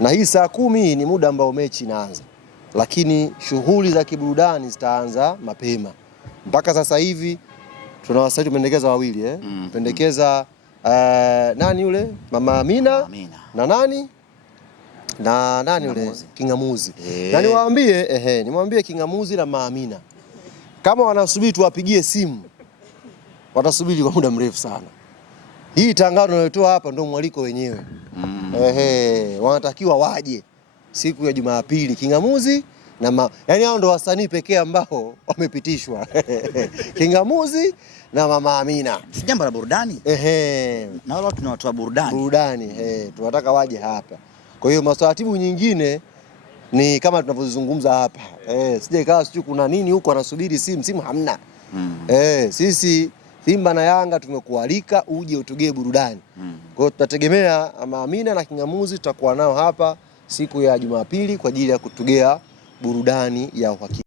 na hii saa 10 ni muda ambao mechi inaanza, lakini shughuli za kiburudani zitaanza mapema. Mpaka sasa hivi tuna wasanii tumependekeza wawili pendekeza nani yule Mama Amina na nani yule Kingamuzi. Na nimwambie Kingamuzi na Mama Amina, kama wanasubiri tuwapigie simu watasubiri kwa muda mrefu sana. Hii tangazo tunalotoa hapa ndio mwaliko wenyewe. Wanatakiwa waje siku ya Jumapili Kingamuzi na yani hao ndo wasanii pekee ambao wamepitishwa. Kingamuzi na Mama Amina. Si jambo la burudani? Na wale watu ni watu wa burudani. Burudani, tunataka waje hapa. Kwa hiyo mastaratibu nyingine ni kama tunavyozungumza hapa. Sije ikawa sijui kuna nini huko anasubiri simu hamna. Sisi Simba na Yanga tumekualika uje utugee burudani. Kwa hiyo tutategemea Mama Amina na Kingamuzi tutakuwa nao hapa siku ya Jumapili kwa ajili ya kutugea burudani ya uhakika.